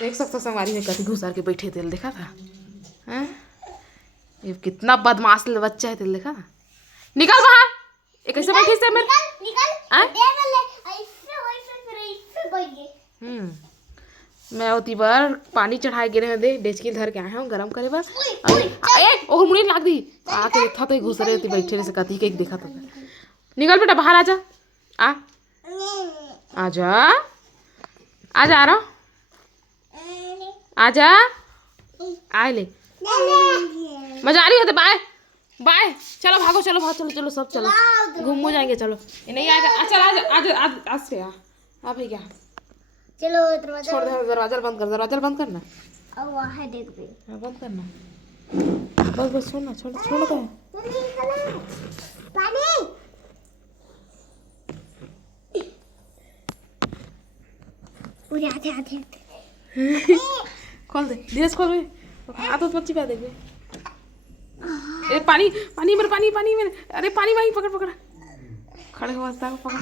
देख सकते हो संगवारी में कति घुस के बैठे थे, देखा था हैं? ये कितना बदमाश बच्चा है, तेल देखा था। निकल बाहर, ये कैसे बैठी से मेरे मैं होती बार पानी चढ़ाए गिरे दे डेचकी धर के आए हैं गरम करे बार ओह मुड़ी लाग दी आके था तो घुस रहे होती बैठे रहे से कति के देखा था। निकल बेटा बाहर आजा, आजा आजा आ रहा, आजा आए ले मजा आ रही होते। बाय बाय, चलो भागो, चलो भागो, चलो चलो सब चलो घूमो जाएंगे, चलो ये नहीं आएगा। चल आज से आ भैया, चलो दरवाजा छोड़ दे, दरवाजा बंद कर, दरवाजा बंद करना। अब वहाँ देख दे, हाँ बंद करना, बस बस छोड़ना, छोड़ दो पानी उरे आते खोल दे, धीरे से खोल, हाथ बच्ची पा देंगे। पानी पानी मेरे, पानी मेरे, अरे पानी वहीं पकड़ खड़े हो पकड़।